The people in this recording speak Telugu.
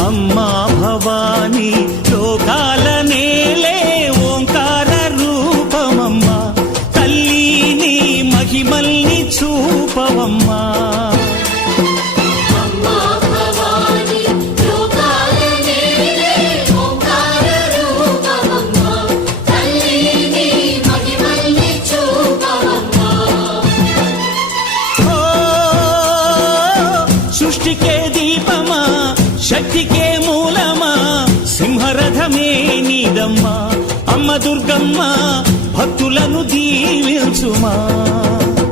అమ్మా భవానీ లోకాల నేలే ఓంకార రూపమమ్మా తల్లి నీ మహిమల్ని చూపవమ్మా సృష్టికే దీపమా శక్తికే మూలమా సింహరథమే నీదమ్మా అమ్మ దుర్గమ్మ భక్తులను దీవించుమా